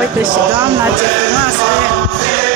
uite și doamna, ce frumoasă e!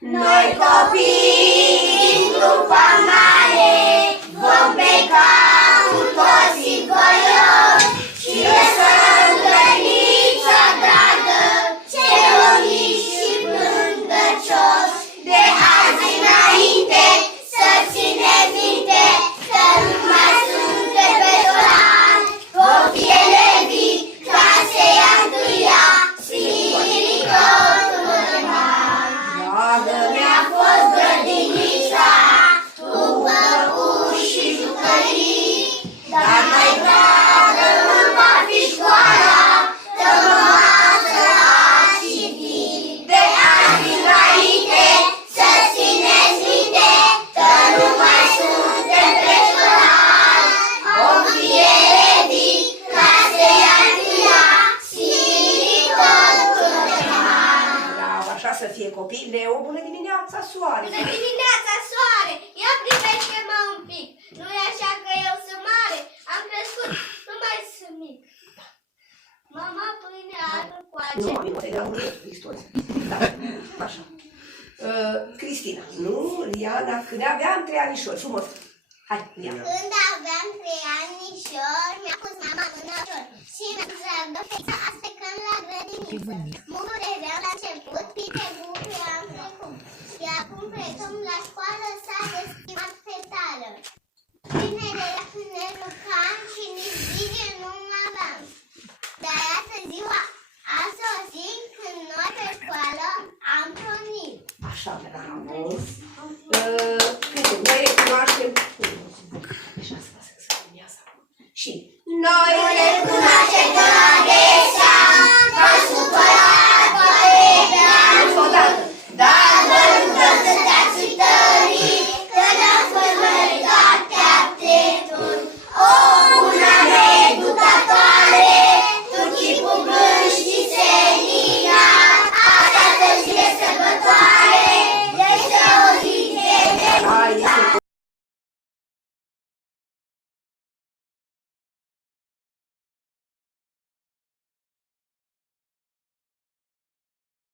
Noi copii, în grupa mare, vom pleca cu toții voioși și lăsăm grădinița dragă, celor mici și plângăcioși. De azi înainte să țineți minte că nu mai suntem pe toran, copii elevii, clasei a întâia, mi-a fost grădinița cu păpuși și jucării, dar mai dragă îmi va fi școala, că mă învață a citi. De azi înainte să țineți minte că nu mai suntem preșcolari, vom fi elevii clasei a întâia, așa să fie copii. Leo, bună dimineața, soare! Bună dimineața, soare! Ia privește-mă un pic. Nu-i așa că eu sunt mare? Am crescut, nu mai sunt mic. Mama pâine altă coace. Nu, mami, nu te dau Hristos. Da, așa. Cristina, nu, Liana, când aveam 3 anișori, frumos. Hai, Liana. Când aveam 3 anișori, mi-a pus mama în ușor și mi-a întreabă fetița asta când la grădiniță. Mureream la început, pite bucuri am trecut. Și acum plecăm la școală, s-a destimat fetală. Tinere când ne jucam și nici bine nu aveam. Dar iată ziua a sosit când noi pe școală am pornit. Așa, bravo. Noi recunoaștem